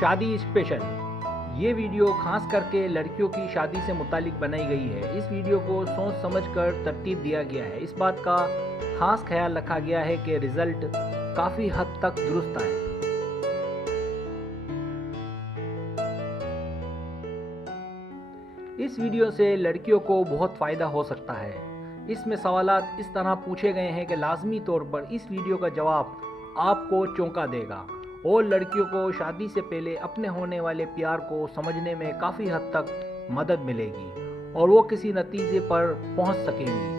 शादी स्पेशल। ये वीडियो खास करके लड़कियों की शादी से मुतालिक बनाई गई है। इस वीडियो को सोच समझकर तरतीब दिया गया है। इस बात का खास ख्याल रखा गया है कि रिजल्ट काफ़ी हद तक दुरुस्त आए। इस वीडियो से लड़कियों को बहुत फ़ायदा हो सकता है। इसमें सवालात इस तरह पूछे गए हैं कि लाजमी तौर पर इस वीडियो का जवाब आपको चौंका देगा और लड़कियों को शादी से पहले अपने होने वाले प्यार को समझने में काफ़ी हद तक मदद मिलेगी और वो किसी नतीजे पर पहुंच सकेंगी।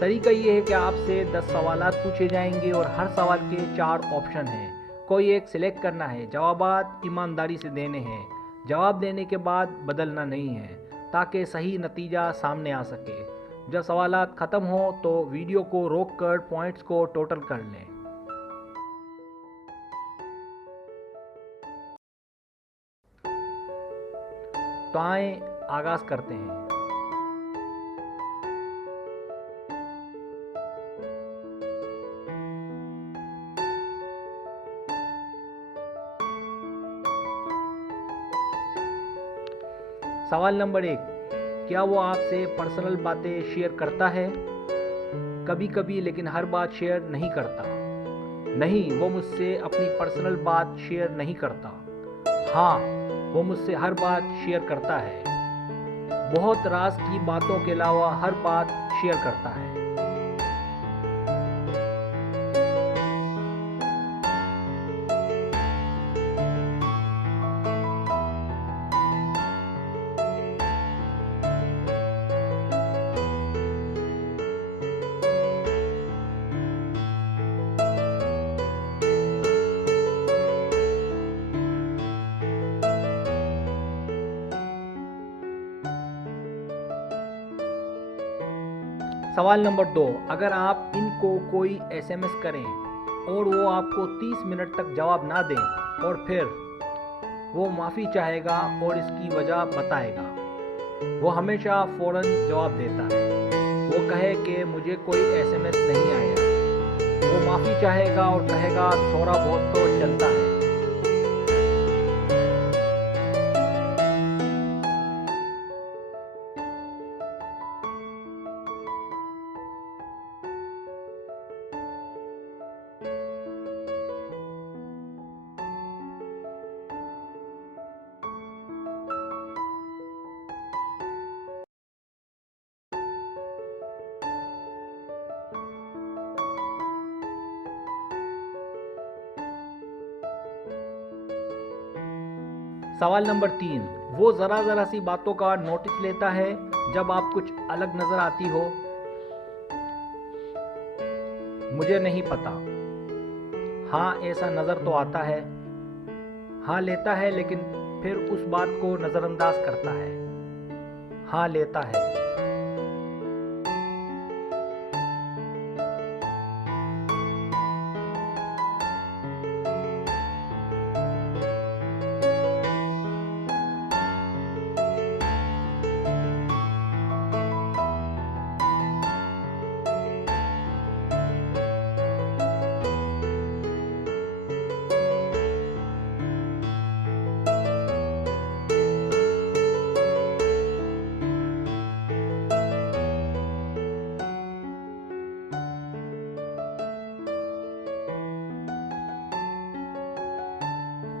तरीका ये है कि आपसे 10 सवालात पूछे जाएंगे और हर सवाल के 4 ऑप्शन हैं। कोई एक सिलेक्ट करना है। जवाबात ईमानदारी से देने हैं। जवाब देने के बाद बदलना नहीं है ताकि सही नतीजा सामने आ सके। जब सवालात ख़त्म हो तो वीडियो को रोककर पॉइंट्स को टोटल कर लें। तो आए आगाज़ करते हैं। सवाल नंबर 1, क्या वो आपसे पर्सनल बातें शेयर करता है? कभी कभी, लेकिन हर बात शेयर नहीं करता। नहीं, वो मुझसे अपनी पर्सनल बात शेयर नहीं करता। हाँ, वो मुझसे हर बात शेयर करता है। बहुत राज की बातों के अलावा हर बात शेयर करता है। सवाल नंबर 2, अगर आप इनको कोई एसएमएस करें और वो आपको 30 मिनट तक जवाब ना दें और फिर वो माफ़ी चाहेगा और इसकी वजह बताएगा। वो हमेशा फ़ौरन जवाब देता है। वो कहे कि मुझे कोई एसएमएस नहीं आया। वो माफ़ी चाहेगा और कहेगा थोड़ा बहुत तो चलता है। सवाल नंबर 3, वो ज़रा सी बातों का नोटिस लेता है जब आप कुछ अलग नज़र आती हो। मुझे नहीं पता। हाँ, ऐसा नज़र तो आता है। हाँ, लेता है लेकिन फिर उस बात को नज़रअंदाज करता है। हाँ, लेता है।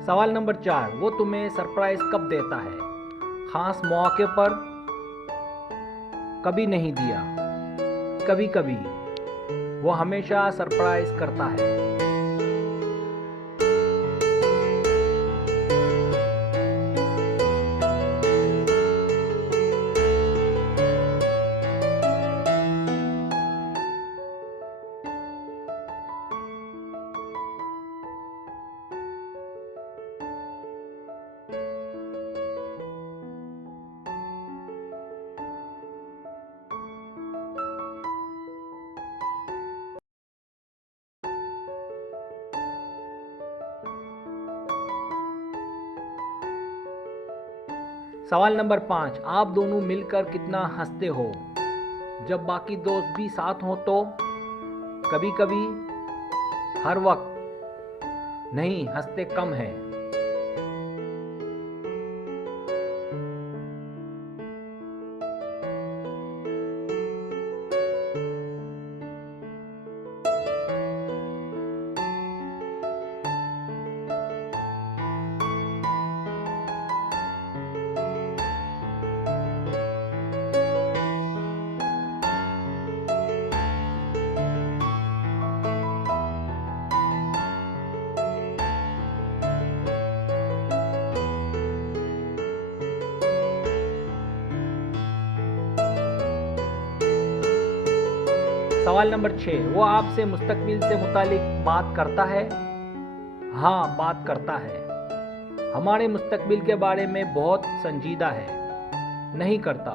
सवाल नंबर 4, वो तुम्हें सरप्राइज कब देता है? खास मौके पर? कभी नहीं दिया। कभी कभी। वो हमेशा सरप्राइज करता है। सवाल नंबर 5, आप दोनों मिलकर कितना हंसते हो? जब बाकी दोस्त भी साथ हों तो? कभी कभी हर वक्त नहीं, हंसते कम हैं। सवाल नंबर 6, वो आपसे मुस्तकबिल से मुतालिक बात करता है? हाँ, बात करता है। हमारे मुस्तकबिल के बारे में बहुत संजीदा है। नहीं करता।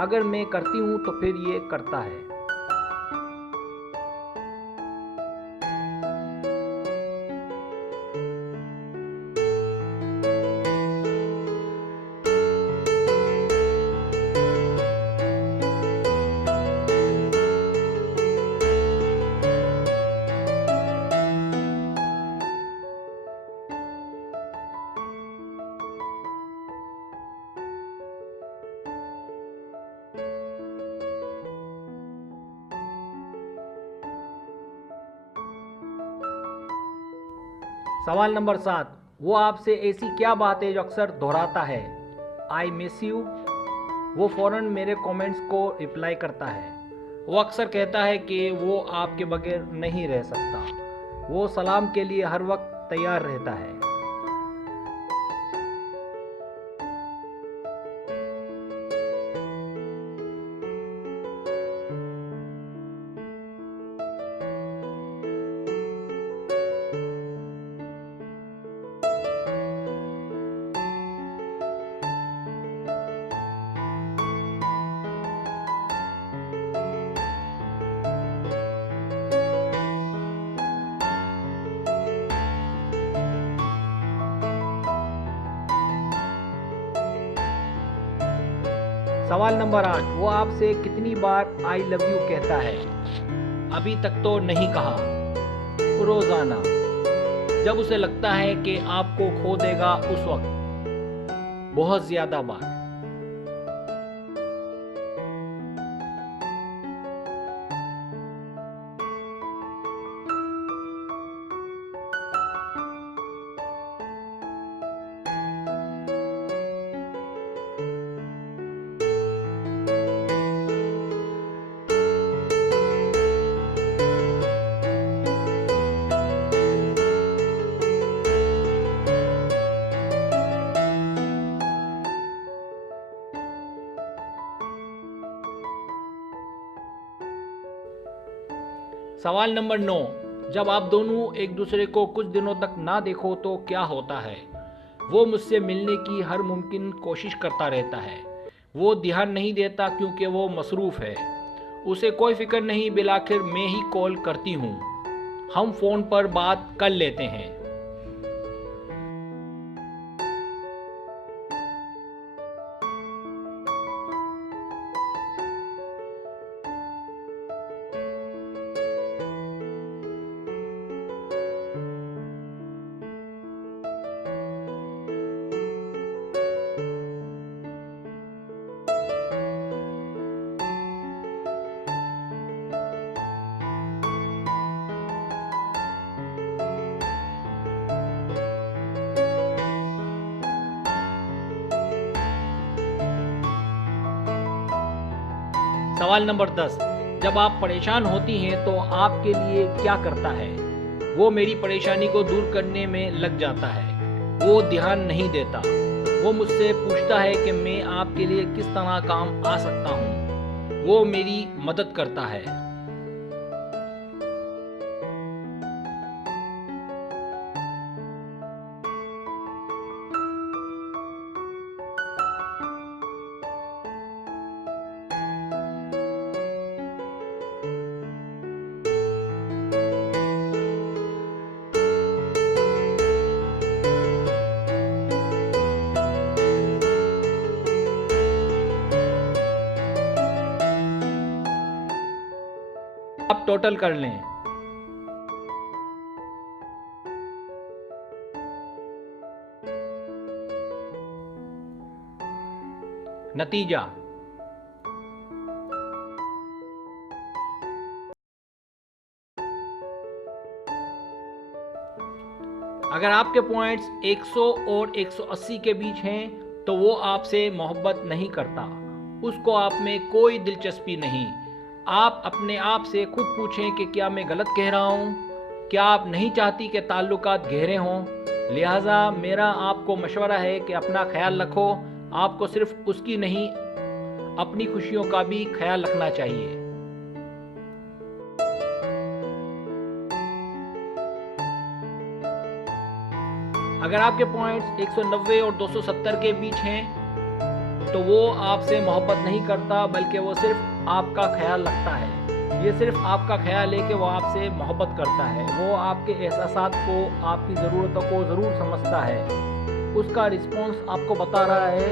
अगर मैं करती हूँ तो फिर ये करता है। सवाल नंबर 7, वो आपसे ऐसी क्या बात है जो अक्सर दोहराता है? I miss you. वो फ़ौरन मेरे कमेंट्स को रिप्लाई करता है। वो अक्सर कहता है कि वो आपके बगैर नहीं रह सकता। वो सलाम के लिए हर वक्त तैयार रहता है। सवाल नंबर 8, वो आपसे कितनी बार आई लव यू कहता है? अभी तक तो नहीं कहा। रोज़ाना। जब उसे लगता है कि आपको खो देगा उस वक्त। बहुत ज़्यादा बार। सवाल नंबर 9, जब आप दोनों एक दूसरे को कुछ दिनों तक ना देखो तो क्या होता है? वो मुझसे मिलने की हर मुमकिन कोशिश करता रहता है। वो ध्यान नहीं देता क्योंकि वो मसरूफ़ है। उसे कोई फिक्र नहीं, बिलाखिर मैं ही कॉल करती हूँ। हम फ़ोन पर बात कर लेते हैं। सवाल नंबर 10, जब आप परेशान होती हैं तो आपके लिए क्या करता है? वो मेरी परेशानी को दूर करने में लग जाता है। वो ध्यान नहीं देता। वो मुझसे पूछता है कि मैं आपके लिए किस तरह काम आ सकता हूँ। वो मेरी मदद करता है। टोटल कर लें। नतीजा अगर आपके पॉइंट्स 100 और 180 के बीच हैं तो वो आपसे मोहब्बत नहीं करता, उसको आप में कोई दिलचस्पी नहीं। आप अपने आप से खुद पूछें कि क्या मैं गलत कह रहा हूँ? क्या आप नहीं चाहती कि ताल्लुकात गहरे हों? लिहाजा मेरा आपको मशवरा है कि अपना ख्याल रखो। आपको सिर्फ उसकी नहीं, अपनी खुशियों का भी ख्याल रखना चाहिए। अगर आपके पॉइंट्स 190 और 270 के बीच हैं तो वो आपसे मोहब्बत नहीं करता, बल्कि वो सिर्फ आपका ख्याल रखता है। ये सिर्फ आपका ख्याल है कि वो आपसे मोहब्बत करता है। वो आपके एहसासात को, आपकी ज़रूरतों को ज़रूर समझता है। उसका रिस्पॉन्स आपको बता रहा है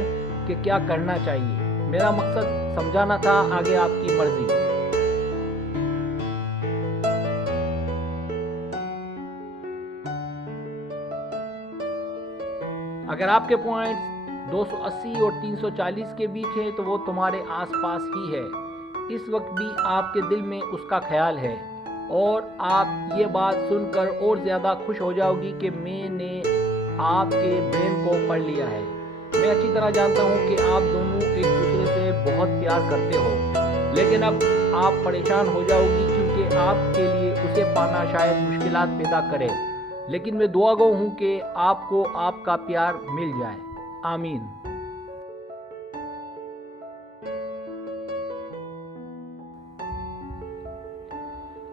कि क्या करना चाहिए। मेरा मकसद समझाना था, आगे आपकी मर्ज़ी। अगर आपके पॉइंट्स 280 और 340 के बीच हैं तो वो तुम्हारे आसपास ही है। इस वक्त भी आपके दिल में उसका ख्याल है और आप ये बात सुनकर और ज़्यादा खुश हो जाओगी कि मैंने आपके ब्रेन को पढ़ लिया है। मैं अच्छी तरह जानता हूँ कि आप दोनों एक दूसरे से बहुत प्यार करते हो, लेकिन अब आप परेशान हो जाओगी क्योंकि आपके लिए उसे पाना शायद मुश्किलात पैदा करे। लेकिन मैं दुआ गो हूँ कि आपको आपका प्यार मिल जाए। आमीन।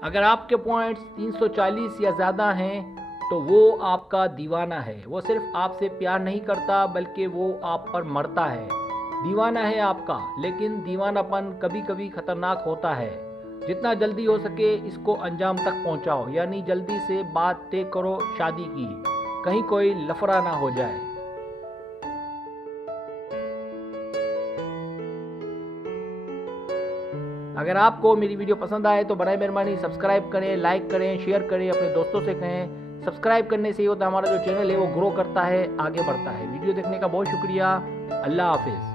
अगर आपके पॉइंट्स 340 या ज़्यादा हैं तो वो आपका दीवाना है। वो सिर्फ आपसे प्यार नहीं करता, बल्कि वो आप पर मरता है। दीवाना है आपका, लेकिन दीवानापन कभी कभी ख़तरनाक होता है। जितना जल्दी हो सके इसको अंजाम तक पहुंचाओ, यानी जल्दी से बात तय करो शादी की, कहीं कोई लफड़ा ना हो जाए। अगर आपको मेरी वीडियो पसंद आए तो बराए मेहरबानी सब्सक्राइब करें, लाइक करें, शेयर करें, अपने दोस्तों से कहें। सब्सक्राइब करने से ये होता है हमारा जो चैनल है वो ग्रो करता है, आगे बढ़ता है। वीडियो देखने का बहुत शुक्रिया। अल्लाह हाफिज़।